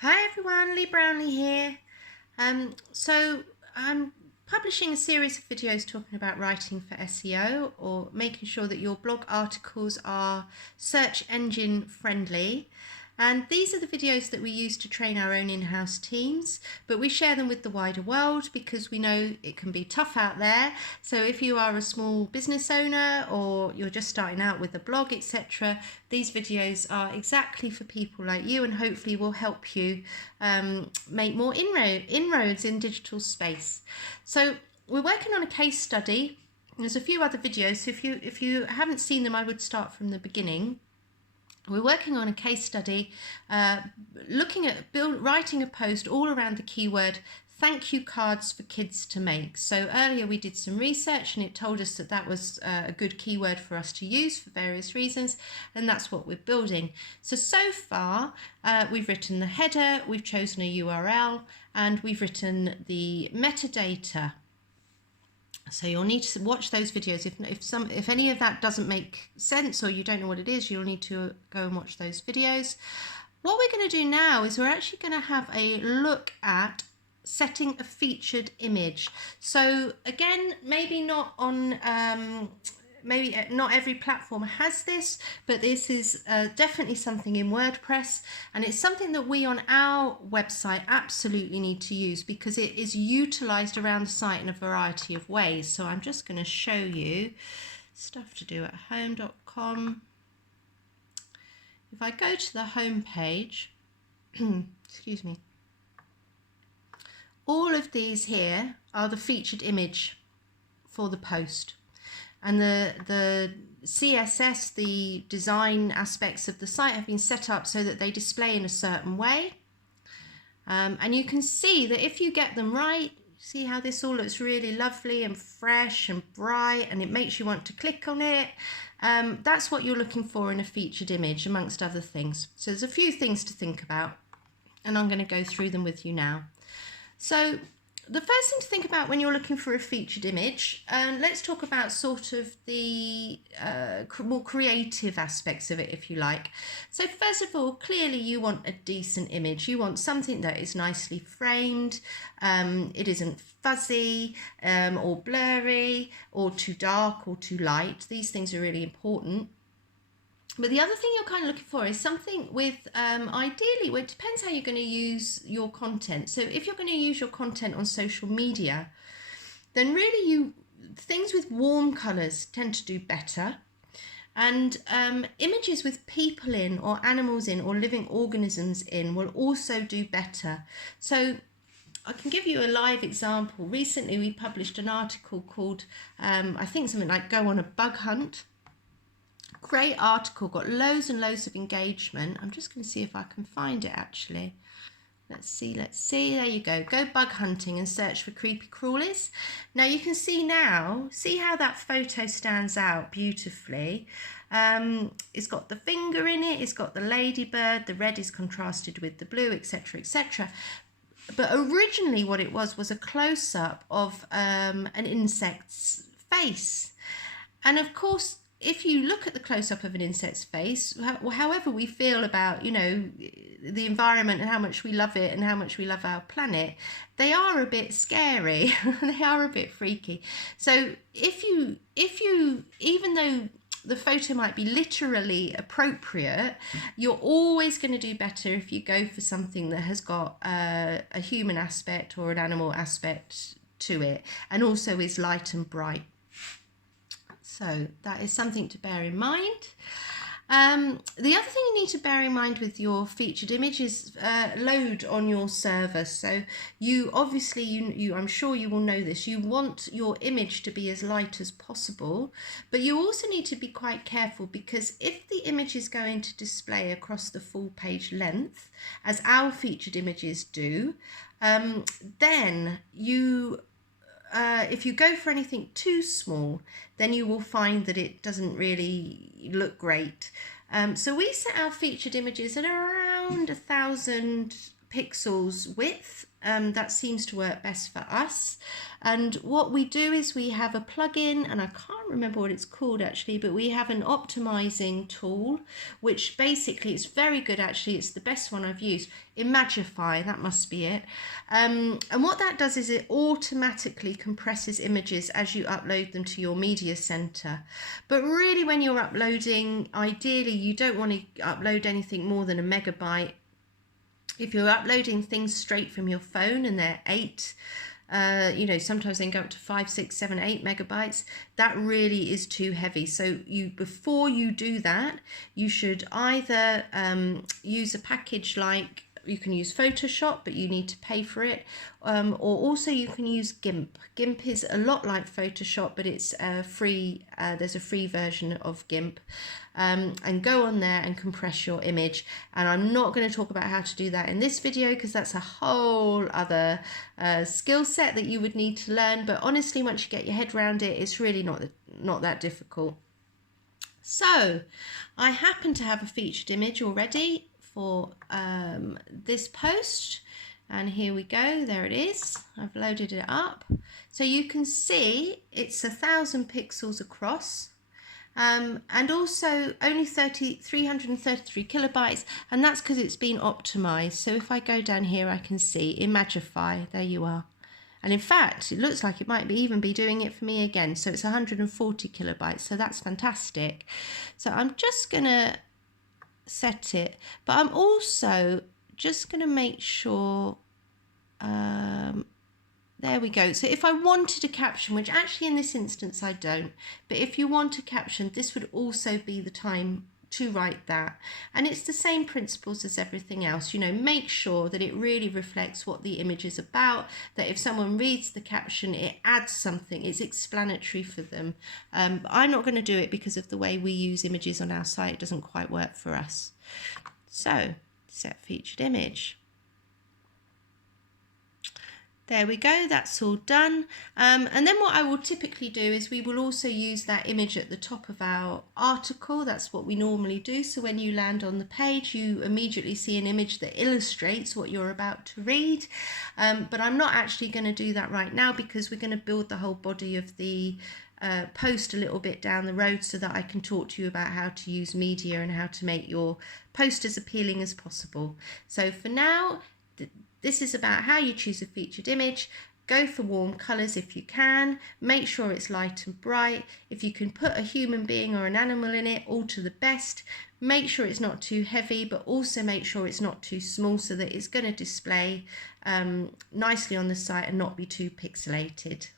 Hi everyone, Lee Brownlee here. So I'm publishing a series of videos talking about writing for SEO, or making sure that your blog articles are search engine friendly. And these are the videos that we use to train our own in-house teams, but we share them with the wider world because we know it can be tough out there. So if you are a small business owner or you're just starting out with a blog, etc., these videos are exactly for people like you, and hopefully will help you make more inroads in digital space. So we're working on a case study. There's a few other videos, so if you haven't seen them, I would start from the beginning. We're working on a case study, looking at writing a post all around the keyword thank you cards for kids to make. So earlier we did some research and it told us that that was a good keyword for us to use for various reasons, and that's what we're building. So far we've written the header, we've chosen a URL, and we've written the metadata. So you'll need to watch those videos. If any of that doesn't make sense or you don't know what it is, you'll need to go and watch those videos. What we're going to do now is we're actually going to have a look at setting a featured image. So again, maybe not on maybe not every platform has this, but this is definitely something in WordPress, and it's something that we on our website absolutely need to use because it is utilized around the site in a variety of ways. So I'm just going to show you stuff to do at home.com. If I go to the home page, excuse me, all of these here are the featured image for the post. And the CSS, the design aspects of the site have been set up so that they display in a certain way. And you can see that if you get them right, see how this all looks really lovely and fresh and bright, and it makes you want to click on it. That's what you're looking for in a featured image, amongst other things. So there's a few things to think about, and I'm going to go through them with you now. So the first thing to think about when you're looking for a featured image, and let's talk about sort of the more creative aspects of it, if you like. So first of all, clearly you want a decent image. You want something that is nicely framed. It isn't fuzzy or blurry or too dark or too light. These things are really important. But the other thing you're kind of looking for is something with, ideally, well, it depends how you're going to use your content. So if you're going to use your content on social media, then really things with warm colours tend to do better. And images with people in or animals in or living organisms in will also do better. So I can give you a live example. Recently we published an article called, I think something like Go on a Bug Hunt. Great article, got loads and loads of engagement. I'm just going to see if I can find it actually. Let's see. There you go. Go bug hunting and search for creepy crawlies. Now you can see how that photo stands out beautifully. It's got the finger in it, it's got the ladybird, the red is contrasted with the blue, etc., etc. But originally what it was a close-up of an insect's face. And of course, if you look at the close-up of an insect's face, however we feel about, the environment and how much we love it and how much we love our planet, they are a bit scary. They are a bit freaky. So if you, even though the photo might be literally appropriate, you're always going to do better if you go for something that has got a human aspect or an animal aspect to it, and also is light and bright. So that is something to bear in mind. The other thing you need to bear in mind with your featured image is load on your server. So you obviously, I'm sure you will know this, you want your image to be as light as possible, but you also need to be quite careful, because if the image is going to display across the full page length, as our featured images do, then if you go for anything too small, then you will find that it doesn't really look great. So we set our featured images at around 1,000 pixels width. That seems to work best for us. And what we do is we have a plugin, and I can't remember what it's called actually, but we have an optimizing tool, which basically it's very good actually. It's the best one I've used. Imagify, that must be it. And what that does is it automatically compresses images as you upload them to your media center. But really, when you're uploading, ideally you don't want to upload anything more than a megabyte. If you're uploading things straight from your phone and they're 8, sometimes they can go up to 5, 6, 7, 8 megabytes. That really is too heavy. So before you do that, you should either use a package like, you can use Photoshop, but you need to pay for it. Or also you can use GIMP. GIMP is a lot like Photoshop, but it's free. There's a free version of GIMP. And go on there and compress your image. And I'm not going to talk about how to do that in this video because that's a whole other skill set that you would need to learn. But honestly, once you get your head around it, it's really not that difficult. So I happen to have a featured image already for this post, and here we go, there it is. I've loaded it up, so you can see it's 1,000 pixels across, and also only 333 kilobytes, and that's because it's been optimized. So if I go down here, I can see Imagify, there you are. And in fact, it looks like it might even be doing it for me again. So it's 140 kilobytes, so that's fantastic. So I'm just gonna set it, but I'm also just going to make sure there we go. So if I wanted a caption, which actually in this instance I don't, but if you want a caption, this would also be the time to write that. And it's the same principles as everything else. Make sure that it really reflects what the image is about, that if someone reads the caption, it adds something, it's explanatory for them. I'm not going to do it because of the way we use images on our site. It doesn't quite work for us. So set featured image. There we go, that's all done. And then what I will typically do is we will also use that image at the top of our article. That's what we normally do. So when you land on the page, you immediately see an image that illustrates what you're about to read. But I'm not actually going to do that right now because we're going to build the whole body of the post a little bit down the road so that I can talk to you about how to use media and how to make your post as appealing as possible. So for now, this is about how you choose a featured image. Go for warm colours if you can. Make sure it's light and bright. If you can put a human being or an animal in it, all to the best. Make sure it's not too heavy, but also make sure it's not too small so that it's going to display nicely on the site and not be too pixelated.